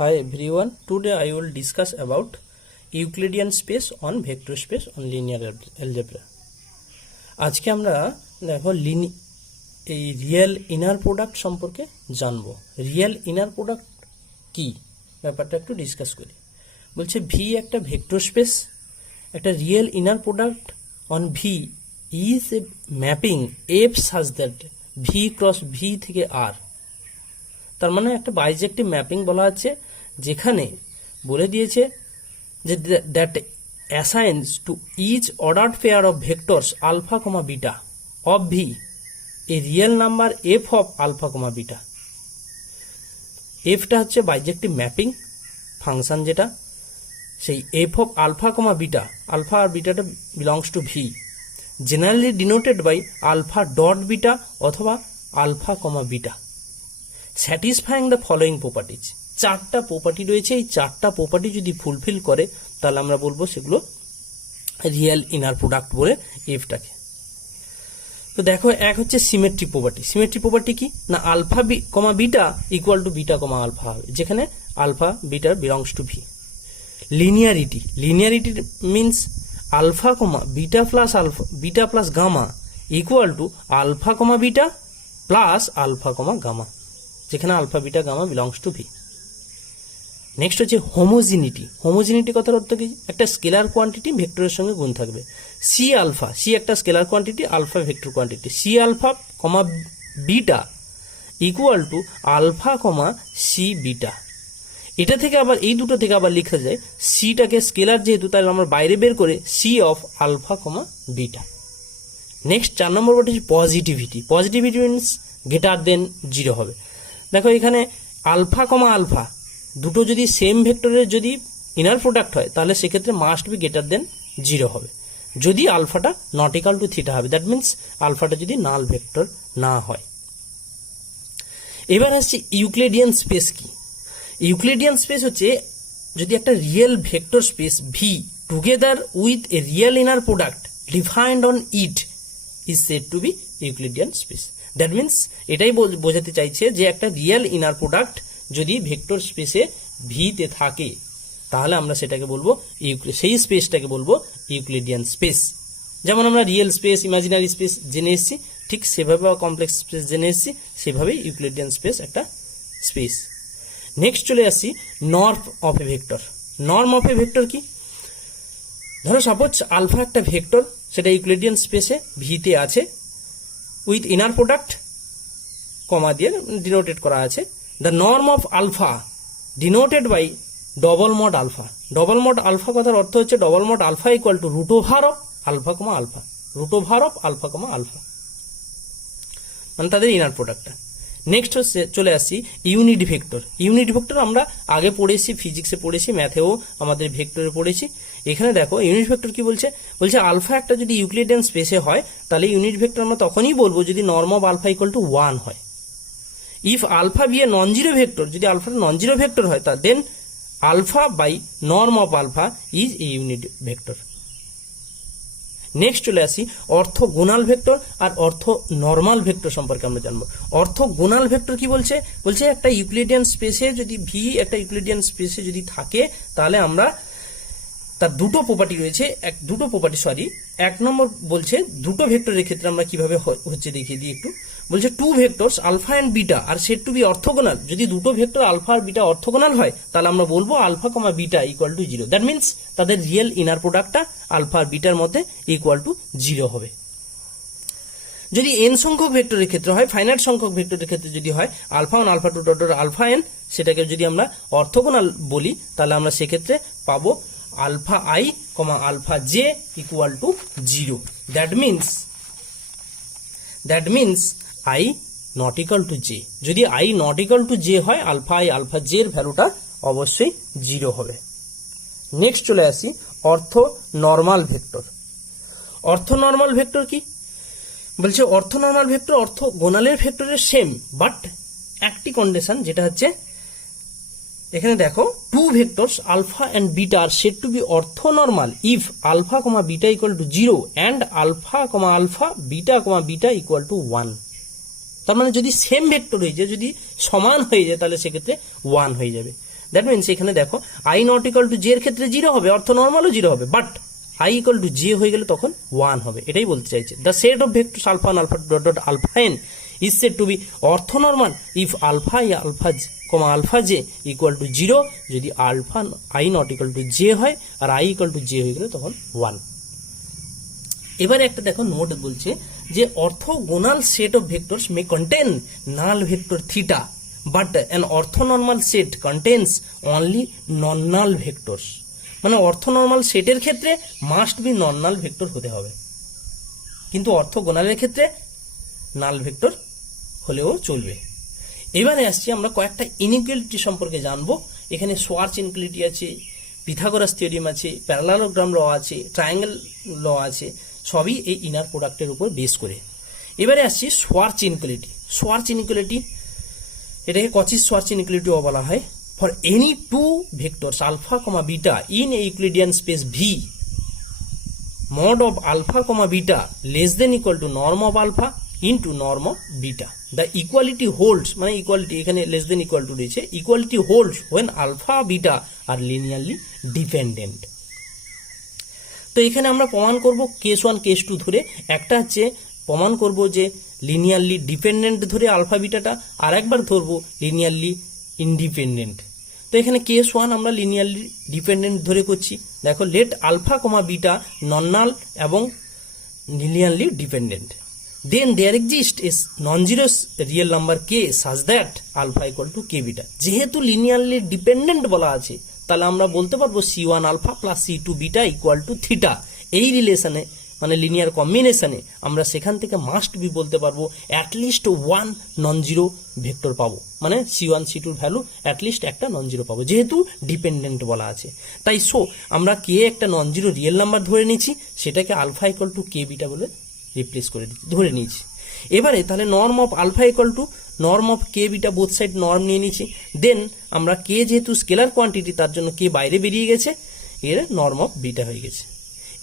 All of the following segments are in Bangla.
Hi everyone, today I will discuss about Euclidean space on vector space on linear algebra. আজকে আমরা দেখো এই রিয়েল ইনার প্রোডাক্ট সম্পর্কে জানবো। রিয়েল ইনার প্রোডাক্ট কি ব্যাপারটা একটু ডিসকাস করি। বলছে ভি একটা ভেক্টর স্পেস, একটা real inner product on V is a mapping F such that V cross V থেকে আর। তার মানে একটা বাইজেক্টিভ ম্যাপিং বলা আছে, যেখানে বলে দিয়েছে যে that assigns to each ordered pair of vectors alpha comma beta of V a real number F of alpha comma beta. এফটা হচ্ছে বাইজেক্টিভ ম্যাপিং ফাংশন, যেটা সেই F of alpha comma beta, alpha আর বিটাটা belongs to V, generally denoted by alpha dot beta অথবা alpha comma beta, satisfying the following properties. চারটা প্রপার্টি রয়েছে, এই চারটা প্রপার্টি যদি ফুলফিল করে তাহলে আমরা বলবো সেগুলো রিয়েল ইনার প্রোডাক্ট বলে এফটাকে। তো দেখো, এক হচ্ছে সিমেট্রি প্রপার্টি। সিমেট্রি প্রপার্টি কি না, alpha comma beta equal to beta comma alpha হবে, যেখানে আলফা বিটার belongs to V. Linearity, linearity means alpha comma beta plus gamma equal to alpha comma beta plus alpha comma gamma, যেখানে alpha beta gamma belongs to V. Next হচ্ছে হোমোজিনিটি। হোমোজিনিটি কথার অর্থ কি, একটা স্কেলার কোয়ান্টিটি ভেক্টরের সঙ্গে গুণ থাকবে। সি আলফা, সি একটা scalar quantity, alpha vector quantity, C alpha comma beta equal to alpha comma C beta. এটা থেকে আবার এই দুটো থেকে আবার লেখা যায় সিটাকে স্কেলার যেহেতু, তাই আমরা বাইরে বের করে C of alpha comma beta. Next 4 number হচ্ছে positivity. Positivity means greater than 0 হবে। দেখো এখানে আলফা কমা আলফা দুটো যদি সেম ভেক্টরের যদি ইনার প্রোডাক্ট হয় তাহলে সেক্ষেত্রে মাস্ট বি গ্রেটার দেন 0 হবে, যদি আলফাটা নট ইকাল টু থিটা হবে, দ্যাট মিনস আলফাটা যদি নাল ভেক্টর না হয়। এবার আসছে ইউক্লিডিয়ান স্পেস কি। ইউক্লিডিয়ান স্পেস হচ্ছে যদি একটা real vector space V together with a real inner product defined on it is said to be Euclidean space. That means এটাই বোঝাতে চাইছে যে একটা রিয়েল ইনার প্রোডাক্ট যদি ভেক্টর স্পেসে ভিতে থাকে তাহলে আমরা সেটাকে বলবো সেই স্পেসটাকে বলবো ইউক্লিডিয়ান স্পেস। যেমন আমরা রিয়েল স্পেস, ইমাজিনারি স্পেস জেনে এসেছি, ঠিক সেভাবে কমপ্লেক্স স্পেস জেনে এসেছি, সেভাবেই ইউক্লিডিয়ান স্পেস একটা স্পেস। নেক্সট চলে আসছি norm of A vector. Norm of A vector কি, ধরো সাপোজ আলফা একটা ভেক্টর, সেটা ইউক্লিডিয়ান স্পেসে ভিতে আছে উইথ ইনার প্রোডাক্ট কমা দিয়ে ডিনোটেড করা আছে। The norm of alpha denoted by double mod alpha. Double mod alpha কথার অর্থ হচ্ছে double mod alpha equal to root over of alpha comma alpha, root over of alpha comma alpha, মানে তাদের ইনার প্রোডাক্টটা। নেক্সট হচ্ছে চলে আসছি ইউনিট ভেক্টর। ইউনিট ভেক্টর আমরা আগে পড়েছি, ফিজিক্সে পড়েছি, ম্যাথেও আমাদের ভেক্টরে পড়েছি। এখানে দেখো ইউনিট ভেক্টর কি বলছে, বলছে আলফা একটা যদি ইউক্লিডিয়ান স্পেসে হয় তাহলে ইউনিট ভেক্টর আমরা তখনই বলবো যদি norm of alpha equal to 1 হয়। If alpha be a non zero vector, যদি আলফা নন জিরো ভেক্টর হয় তা then alpha by norm of alpha is a unit vector. Next চলে আসি অর্থোগোনাল ভেক্টর আর অর্থোনর্মাল ভেক্টর সম্পর্কে আমরা জানবো। অর্থোগোনাল ভেক্টর কি বলছে, বলছে একটা ইউক্লিডিয়ান স্পেসে যদি ভি একটা ইউক্লিডিয়ান স্পেসে যদি থাকে তাহলে আমরা তার দুটো প্রপার্টি রয়েছে, এক নম্বর বলছে দুটো ভেক্টরের ক্ষেত্রে আমরা কিভাবে হচ্ছে দেখিয়ে দিই একটু। বলছে two vectors alpha and beta are said to be orthogonal. যদি দুটো ভেক্টর আলফা আর বিটা অর্থোগোনাল হয় তাহলে আমরা বলবো alpha comma beta equal to 0। That means তাদের রিয়েল ইনার প্রোডাক্টটা আলফা আর বিটার মধ্যে ইকুয়াল টু 0 হবে। যদি এন সংখ্যক ভেক্টরের ক্ষেত্রে হয়, ফাইনাইট সংখ্যক ভেক্টরের ক্ষেত্রে যদি হয় alpha one alpha two dot alpha n, সেটাকে যদি আমরা অর্থোগোনাল বলি তাহলে আমরা সেক্ষেত্রে পাবো alpha i comma alpha j equal to 0। That means i not equal to j. যদি i not equal to j হয় আলফা আই আলফা জে এর ভ্যালুটা অবশ্যই 0 হবে। নেক্সট চলে আসি অর্থোনর্মাল ভেক্টর। অর্থোনর্মাল ভেক্টর কি বলছে, অর্থোনর্মাল ভেক্টর অর্থোগোনালের ভেক্টরের সেম, বাট একটি কন্ডিশন, যেটা হচ্ছে এখানে দেখো two vectors alpha and beta are said to be orthonormal if alpha comma beta equal to 0 and alpha comma alpha beta comma beta equal to 1। তার মানে যদি সেম ভেক্টর হয়ে যায়, যদি সমান হয়ে যায় তাহলে সেক্ষেত্রে 1 হয়ে যাবে। দ্যাট মিনস এখানে দেখো i not equal to j এর ক্ষেত্রে 0 হবে, অর্থ নর্মালও 0 হবে, but i equal to j হয়ে গেলে তখন 1 হবে। এটাই বলতে চাইছে। The set of vectors alpha and alpha dot dot alpha n is said to be orthonormal if alpha alpha j equal to 0, যদি alpha i not equal to j হয় আর আই ইকুয়াল টু জে হয়ে গেলে তখন 1। এবারে একটা দেখো নোট বলছে যে orthogonal set of vectors may contain null vector theta but an orthonormal set contains only non null vectors. মানে অর্থোনর্মাল সেটের ক্ষেত্রে must be non null vector হতে হবে, কিন্তু অর্থোগোনালের ক্ষেত্রে নাল ভেক্টর হলেও চলবে। এবারে আসছি আমরা কয়েকটা ইনইকুয়ালিটি সম্পর্কে জানবো। এখানে সোয়ার্চ ইনইকুয়ালিটি আছে, পিথাগোরাস থিওরেম আছে, প্যারালালোগ্রাম ল আছে, ট্রায়াঙ্গেল ল আছে, সবই এই ইনার প্রোডাক্টের উপর বেস করে। এবারে আসছি সোয়ার্চ ইনইকুয়ালিটি। সোয়ার্চ ইনইকুয়ালিটি এটাকে কচিস সোয়ার্চ ইনইকুয়ালিটিও বলা হয়। For any two vectors alpha comma beta in a Euclidean space V, mod of alpha comma beta less than equal to norm of alpha into norm of beta, the equality holds, মানে equality এখানে less than equal to রয়েছে, equality holds when alpha beta are linearly dependent। তো এখানে আমরা প্রমাণ করব কেস 1 কেস 2 ধরে। একটা হচ্ছে প্রমাণ করব যে লিনিয়ারলি ডিপেন্ডেন্ট ধরে আলফা বিটাটা, আর একবার ধরবো লিনিয়ারলি ইন্ডিপেন্ডেন্ট। তো এখানে কেস 1 আমরা লিনিয়ারলি ডিপেন্ডেন্ট ধরে করছি। দেখো লেট আলফা কমা বিটা নন নাল এবং linearly dependent, then there exist a non zero real number k such that alpha equal to k beta. যেহেতু লিনিয়ারলি ডিপেন্ডেন্ট বলা আছে, তাহলে আমরা বলতে পারবো C1 alpha plus C2 beta equal to theta. এই রিলেশনে মানে লিনিয়ার কম্বিনেশনে আমরা সেখান থেকে মাস্ট বি বলতে পারবো অ্যাটলিস্ট 1 নন জিরো ভেক্টর পাবো, মানে C1 C2 ভ্যালু অ্যাটলিস্ট একটা নন জিরো পাবো, যেহেতু ডিপেন্ডেন্ট বলা আছে। তাই আমরা কে একটা নন জিরো রিয়েল নাম্বার ধরে নিয়েছি, সেটাকে alpha equal to k beta বলে রিপ্লেস করে ধরে নিয়েছি। এবারে তাহলে norm of alpha equal to norm of k beta, both side norm নিয়ে নিয়েছি। দেন আমরা কে যেহেতু স্কেলার কোয়ান্টিটি, তার জন্য কে বাইরে বেরিয়ে গেছে, এর নর্ম অফ বিটা হয়ে গেছে।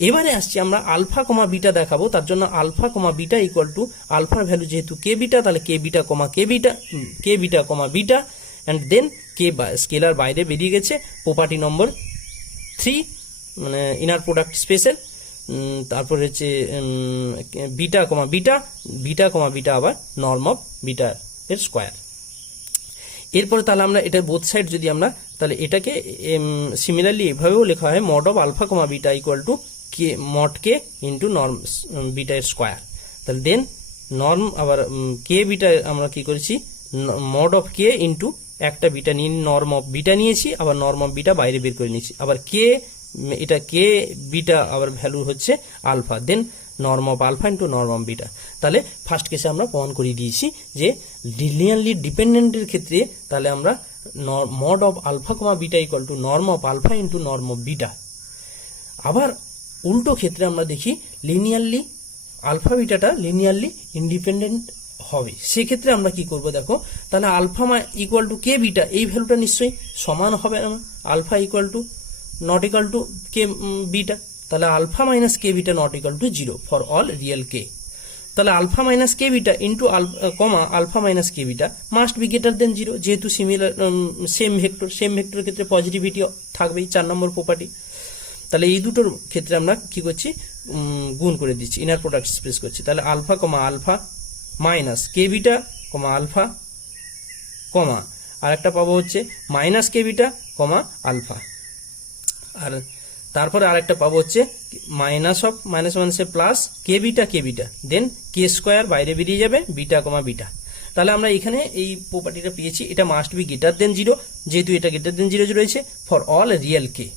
এবারে আসছি আমরা আলফা কমা বিটা দেখাবো, তার জন্য alpha comma beta equal to আলফার ভ্যালু যেহেতু কে বিটা, তাহলে k beta comma beta and then k scalar বাইরে বেরিয়ে গেছে, প্রপার্টি নম্বর 3 মানে ইনার প্রোডাক্ট স্পেসের। তারপর হচ্ছে বিটা কমা বিটা আবার নর্ম অফ বিটা এর স্কোয়ার। এরপরে তাহলে আমরা এটার বোথ সাইড যদি আমরা, তাহলে এটাকে সিমিলারলি এভাবেও লেখা হয় mod of alpha comma beta equal to k mod k into norm beta এর স্কোয়ার। তাহলে দেন নর্ম আবার কে বিটা আমরা কি করেছি, মড অফ কে ইন্টু একটা বিটা নিয়ে নর্ম অফ বিটা নিয়েছি, আবার নর্ম অফ বিটা বাইরে বের করে নিয়েছি, আবার কে এটা কে বিটা আবার ভ্যালু হচ্ছে alpha, then norm of alpha into norm of beta. তাহলে ফার্স্ট কেসে আমরা প্রমাণ করিয়ে দিয়েছি যে লিনিয়ারলি ডিপেন্ডেন্টের ক্ষেত্রে তাহলে আমরা mod of alpha comma beta equal to norm of alpha into norm of beta. আবার উল্টো ক্ষেত্রে আমরা দেখি লিনিয়ারলি আলফা বিটাটা লিনিয়ারলি ইন্ডিপেন্ডেন্ট হবে, সেক্ষেত্রে আমরা কি করব দেখো, তাহলে alpha equal to k beta এই ভ্যালুটা নিশ্চয়ই সমান হবে না, alpha equal to not equal to k beta, তাহলে alpha minus k beta not equal to 0 for all real k. তাহলে alpha minus k beta into alpha minus k beta must be greater than 0, যেহেতু সিমিলার সেম ভেক্টরের ক্ষেত্রে পজিটিভিটি থাকবেই, 4 নম্বর প্রপার্টি। তাহলে এই দুটোর ক্ষেত্রে আমরা কি করছি, গুণ করে দিচ্ছি, ইনার প্রোডাক্ট স্পেস করছি। তাহলে alpha comma alpha minus k beta comma alpha কমা আর একটা পাবো হচ্ছে minus k beta comma alpha, আর তারপরে আরেকটা পাবো হচ্ছে মাইনাস মাইনাসে প্লাস কে বিটা দেন কে স্কোয়ার বাইরে বেরিয়ে যাবে বিটা কমা বিটা। তাহলে আমরা এখানে এই প্রপার্টিটা পেয়েছি, এটা মাস্ট বি গ্রেটার দেন 0, যেহেতু এটা গ্রেটার দেন 0 রয়েছে ফর অল রিয়েল কে।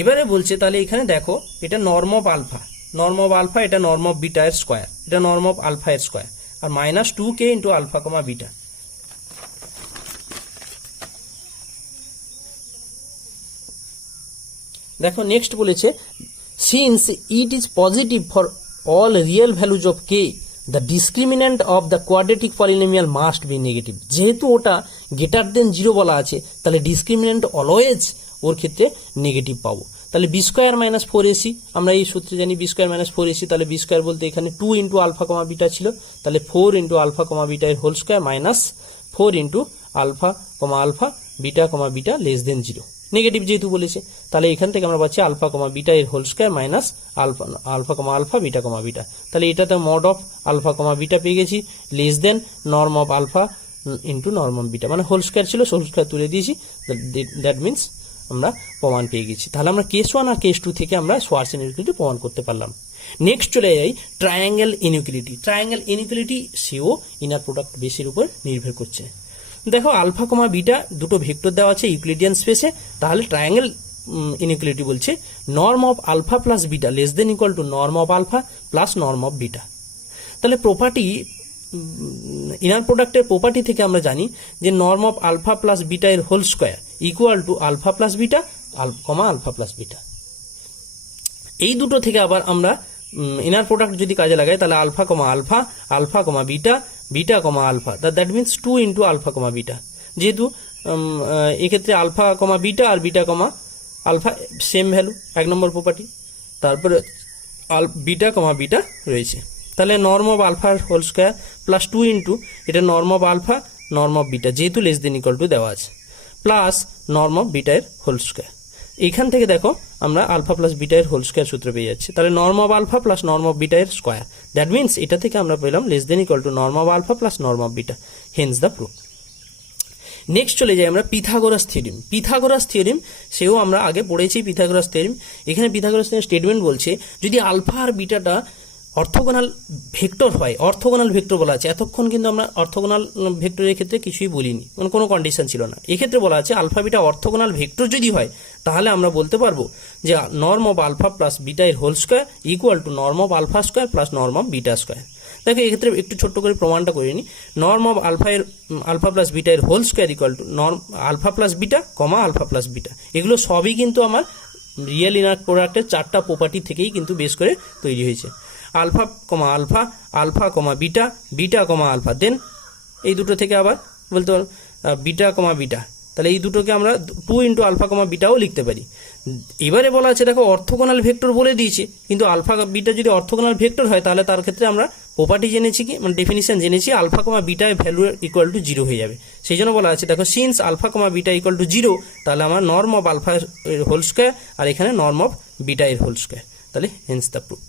এবারে বলছে তাহলে এখানে দেখো এটা নর্ম অফ আলফা এটা নর্ম অফ বিটা এর স্কোয়ার, এটা নর্ম অফ আলফা এর স্কোয়ার, আর মাইনাস 2k ইন্টু আলফা কমা বিটা। দেখো নেক্সট বলেছে since it is positive for all real values of k the discriminant of the quadratic polynomial must be negative. যেহেতু ওটা গ্রেটার দেন 0 বলা আছে, তাহলে ডিসক্রিমিন্যান্ট অলওয়েজ ওর ক্ষেত্রে নেগেটিভ পাবো। তাহলে বি স্কোয়ার মাইনাস 4ac, আমরা এই সূত্রে জানি বি স্কোয়ার মাইনাস 4ac, তাহলে বি স্কোয়ার বলতে এখানে 2 ইন্টু আলফা কমা বিটা ছিল, তাহলে 4 ইন্টু আলফা কমা বিটা এর whole square minus 4 into alpha beta comma beta less than 0, negative যেহেতু বলেছে, তাহলে এখান থেকে আমরা পাচ্ছি আলফা কমা বিটা এর whole square minus alpha comma alpha beta comma beta. তাহলে এটাতে mod of alpha comma beta পেয়ে গেছি, less than norm of alpha into norm of beta, মানে হোল স্কয়ার ছিল, হোল স্কয়ার তুলে দিয়েছি, দ্যাট মিনস আমরা প্রমাণ পেয়ে গেছি। তাহলে আমরা কেস 1 আর কেস 2 থেকে আমরা সোয়ার্স ইনইকুয়ালিটি প্রমাণ করতে পারলাম। নেক্সট চলে যাই ট্রায়াঙ্গেল ইনইকুয়ালিটি। ট্রায়াঙ্গেল ইনইকুয়ালিটি সেও ইনার প্রোডাক্ট বেসের উপর নির্ভর করছে। দেখো আলফা কমা বিটা দুটো ভেক্টর দেওয়া আছে ইউক্লিডিয়ান স্পেসে, তাহলে ট্রায়াঙ্গেল ইনইকুয়ালিটি বলছে norm of alpha plus beta less than equal to norm of alpha plus norm of beta. তাহলে প্রপার্টি ইনার প্রোডাক্টের প্রপার্টি থেকে আমরা জানি যে norm of alpha plus beta এর whole square equal to alpha plus beta comma alpha plus beta. এই দুটো থেকে আবার আমরা ইনার প্রোডাক্ট যদি কাজে লাগাই তাহলে alpha comma alpha, alpha comma beta, beta comma alpha, that means 2 into alpha comma beta. যেহেতু এক্ষেত্রে আলফা কমা বিটা আর beta comma alpha same value, 1 number property. তারপরে বিটা কমা বিটা রয়েছে, তাহলে নর্ম অফ আলফার হোল স্কয়ার প্লাস 2 ইন্টু এটা norm of alpha norm of beta, যেহেতু লেস দেন ইকুয়াল টু দেওয়া আছে, প্লাস নর্ম অফ বিটা এর হোল স্কয়ার। এখান থেকে দেখো আমরা আলফা প্লাস বিটা এর হোল স্কয়ার সূত্র পেয়ে যাচ্ছি, তাহলে norm of alpha plus norm of beta এর স্কয়ার, দ্যাট মিনস এটা থেকে আমরা পেলাম less than equal to norm of alpha plus norm of beta, hence the proof. Next চলে যাই আমরা পিথাগোরাস থিওরেম। পিথাগোরাস থিওরেম সেও আমরা আগে পড়েছি পিথাগোরাস থিওরেম। এখানে পিথাগোরাস থিওরেম স্টেটমেন্ট বলছে যদি আলফা আর বিটাটা অর্থোগোনাল ভেক্টর হয়, অর্থোগোনাল ভেক্টর বলা আছে, এতক্ষণ কিন্তু আমরা অর্থোগোনাল ভেক্টরের ক্ষেত্রে কিছুই বলিনি, মানে কোনো কন্ডিশন ছিল না। এক্ষেত্রে বলা আছে আলফা বিটা অর্থোগোনাল ভেক্টর যদি হয় তাহলে আমরা বলতে পারবো যে norm of alpha plus beta এর whole square equal to norm of alpha square plus norm of beta square. দেখো এক্ষেত্রে একটু ছোট্ট করে প্রমাণটা করে নিই। Norm of alpha plus beta এর whole square equal to norm alpha plus beta comma alpha plus beta, এগুলো সবই কিন্তু আমার রিয়েল ইনার প্রোডাক্টের 4টা প্রপার্টি থেকেই কিন্তু বেস করে তৈরি হয়েছে। আলফা কমা আলফা, আলফা কমা beta, beta comma alpha, then এই দুটো থেকে আবার বলতে পারো বিটা কমা বিটা, তাহলে এই দুটোকে আমরা 2 ইন্টু আলফা কমা বিটাও লিখতে পারি। এবারে বলা আছে দেখো অর্থোগোনাল ভেক্টর বলে দিয়েছি, কিন্তু আলফা বিটা যদি অর্থোগোনাল ভেক্টর হয় তাহলে তার ক্ষেত্রে আমরা প্রপার্টি জেনেছি কি, মানে ডেফিনিশন জেনেছি alpha comma beta value equal to 0 হয়ে যাবে। সেই জন্য বলা আছে দেখো since alpha comma beta equal to 0, তাহলে আমার নর্ম অফ আলফা এর হোল স্কয়ার আর এখানে নর্ম অফ বিটা এর হোল স্কয়ার, তাহলে হেন্স দ্য প্রুফ।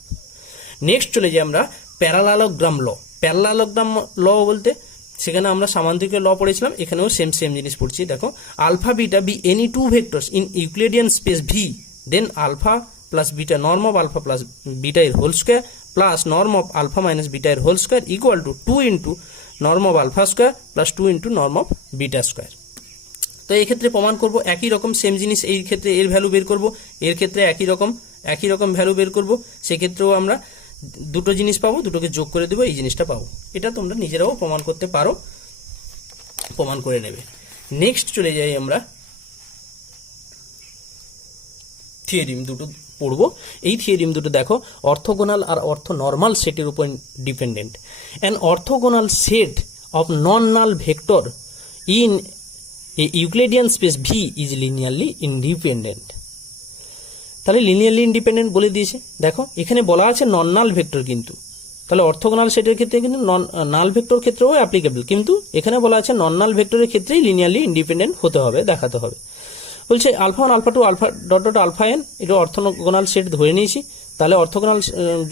নেক্সট চলে যাই আমরা প্যারালালোগ্রাম ল। প্যারালালোগ্রাম ল বলতে সেখানে আমরা সামান্তরিকের ল পড়েছিলাম, এখানেও সেম জিনিস পড়ছি। দেখো alpha beta be any two vectors in Euclidean space V, then alpha plus beta norm of alpha plus beta এর whole square plus norm of alpha minus beta এর whole square equal to 2 into norm of alpha square plus 2 into norm of beta square. তো এই ক্ষেত্রে প্রমাণ করব একই রকম সেম জিনিস, এই ক্ষেত্রে এর ভ্যালু বের করব, এর ক্ষেত্রে একই রকম ভ্যালু বের করব, সেক্ষেত্রেও আমরা দুটো জিনিস পাবো, দুটোকে যোগ করে দেবো, এই জিনিসটা পাবো। এটা তোমরা নিজেরাও প্রমাণ করতে পারো, প্রমাণ করে নেবে। নেক্সট চলে যাই আমরা থিওরিম দুটো পড়বো। এই থিওরিম দুটো দেখো অর্থোগোনাল আর অর্থনর্মাল সেটের উপর dependent. An orthogonal set of non null vector in a Euclidean space V is linearly independent. তাহলে লিনিয়ারলি ইন্ডিপেন্ডেন্ট বলে দিয়েছে। দেখো এখানে বলা আছে নন নাল ভেক্টর, কিন্তু তাহলে অর্থোগোনাল সেটের ক্ষেত্রে কিন্তু নন নাল ভেক্টর ক্ষেত্রেও অ্যাপ্লিকেবল, কিন্তু এখানে বলা আছে নন নাল ভেক্টরের ক্ষেত্রেই লিনিয়ারলি ইন্ডিপেন্ডেন্ট হতে হবে, দেখাতে হবে। বলছে alpha 1 alpha 2 alpha dot dot alpha n, এটা অর্থোগোনাল সেট ধরে নিয়েছি। তাহলে অর্থোগোনাল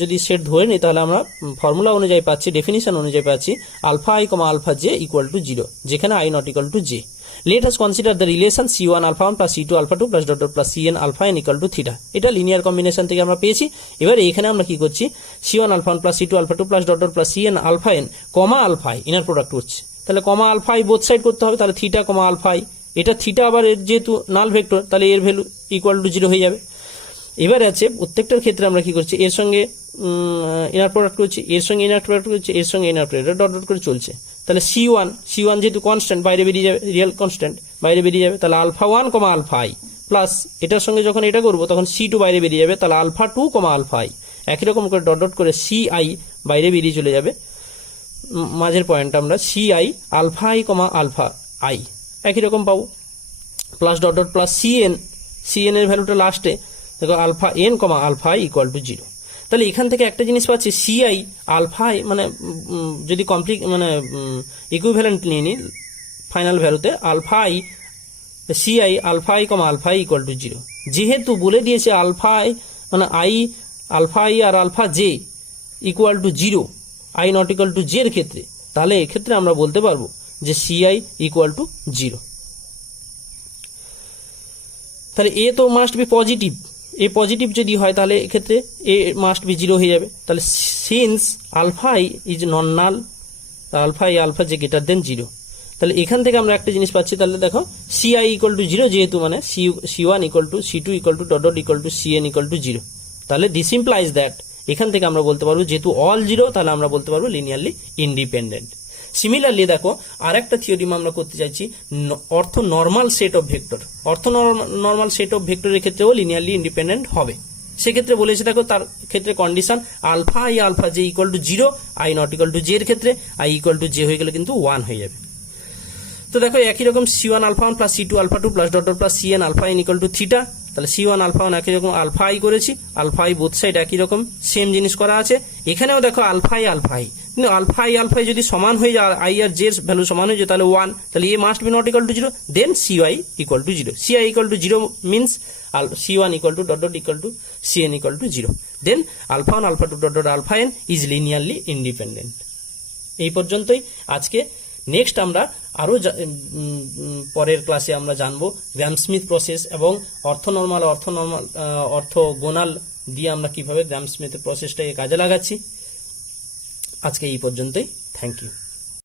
যদি সেট ধরে নিই তাহলে আমরা ফর্মুলা অনুযায়ী পাচ্ছি, ডেফিনিশন অনুযায়ী পাচ্ছি alpha i comma alpha j equal to 0, যেখানে i not equal to j. Let us consider the relation C1 alpha 1 plus C2 alpha 2 plus dot dot plus Cn alpha n equal to theta. এটা লিনিয়ার কম্বিনেশন থেকে আমরা পেয়েছি। এবার এখানে আমরা কি করছি, C1 alpha 1 plus C2 alpha 2 plus dot dot plus Cn alpha n comma alpha i inner product হচ্ছে, তাহলে comma alpha i both side করতে হবে, তাহলে থিটা কমা আলফা i, এটা থিটা আবার এর যেহেতু নাল ভেক্টর তাহলে এর ভ্যালু ইকুয়াল টু 0 হয়ে যাবে। এবারে আছে প্রত্যেকটার ক্ষেত্রে আমরা কি করছি, এর সঙ্গে ইনার প্রোডাক্ট করছি, এর সঙ্গে ইনার প্রোডাক্ট করছি, এর সঙ্গে ইনার প্রোডাক্ট ডট ডট করে চলছে। তাহলে C1 যেহেতু কনস্ট্যান্ট বাইরে বেরিয়ে যাবে, রিয়েল কনস্ট্যান্ট বাইরে বেরিয়ে যাবে, তাহলে alpha 1 comma alpha i plus এটার সঙ্গে যখন এটা করবো তখন C2 বাইরে বেরিয়ে যাবে, তাহলে আলফা 2 কমা আলফা i, একই রকম করে ডট ডট করে Ci বাইরে বেরিয়ে চলে যাবে, মাঝের পয়েন্ট আমরা Ci alpha i comma alpha i একই রকম পাবো, plus dot dot plus Cn এর ভ্যালুটা লাস্টে দেখো alpha n comma alpha i equal to 0। তাহলে এখান থেকে একটা জিনিস পাচ্ছি, Ci আলফা i মানে যদি কমপ্লিট মানে ইকুইভ্যালেন্ট নিয়ে নিই ফাইনাল ভ্যালুতে, alpha i c i alpha i comma alpha i equal to 0। যেহেতু বলে দিয়েছে আলফা আই মানে আলফা আই আর alpha j equal to 0, i not equal to j এর ক্ষেত্রে, তাহলে এক্ষেত্রে আমরা বলতে পারবো যে সিআই ইকুয়াল টু 0। তাহলে এ তো must be positive, A positive যদি হয় তাহলে এক্ষেত্রে এ মাস্ট বি 0 হয়ে যাবে। তাহলে since alpha i is non null, alpha i alpha j greater than 0, তাহলে এখান থেকে আমরা একটা জিনিস পাচ্ছি। তাহলে দেখো সিআই ইকুয়াল টু 0 যেহেতু মানে C one equal to C two equal to dot dot equal to CN equal to 0, তাহলে দিস ইমপ্লাইজ দ্যাট এখান থেকে আমরা বলতে পারবো যেহেতু অল 0, তাহলে আমরা বলতে পারবো লিনিয়ারলি ইন্ডিপেন্ডেন্ট। সিমিলারলি দেখো আর একটা থিওরিম আমরা করতে চাইছি অর্থ নর্মাল সেট অফ ভেক্টর। অর্থ নর্মাল সেট অফ ভেক্টরের ক্ষেত্রেও লিনিয়ারলি ইন্ডিপেন্ডেন্ট হবে। সেক্ষেত্রে বলেছে দেখো তার ক্ষেত্রে condition alpha i alpha j equal to 0, i not equal to j এর ক্ষেত্রে আই ইকুয়াল টু জে হয়ে গেলে কিন্তু 1 হয়ে যাবে। তো দেখো একই রকম সি1 আলফা 1 প্লাস সি2 alpha 2 plus dot dot plus c n alpha n equal to theta, তাহলে সি1 আলফা 1 একই রকম আলফা আই করেছি, আলফা আই বোথ সাইড একই রকম সেম জিনিস করা আছে। এখানেও দেখো আলফা আই কিন্তু আলফা আই যদি সমান হয়ে যায়, আই আর জে এর ভ্যালু সমান হয়ে যায়, তাহলে 1, তাহলে a must be not equal to 0, then CI equal to 0। C i equal to 0 means সি1 equal to dot dot equal to CN equal to 0, then alpha 1 alpha 2 dot dot alpha n is linearly independent. এই পর্যন্তই আজকে। নেক্সট আমরা আরো পরের ক্লাসে আমরা জানবো গ্রাম স্মিথ প্রসেস এবং অর্থগোনাল দিয়ে আমরা কিভাবে গ্রাম স্মিথের প্রসেসটাকে কাজে লাগাচ্ছি। আজকে এই পর্যন্তই, থ্যাংক ইউ।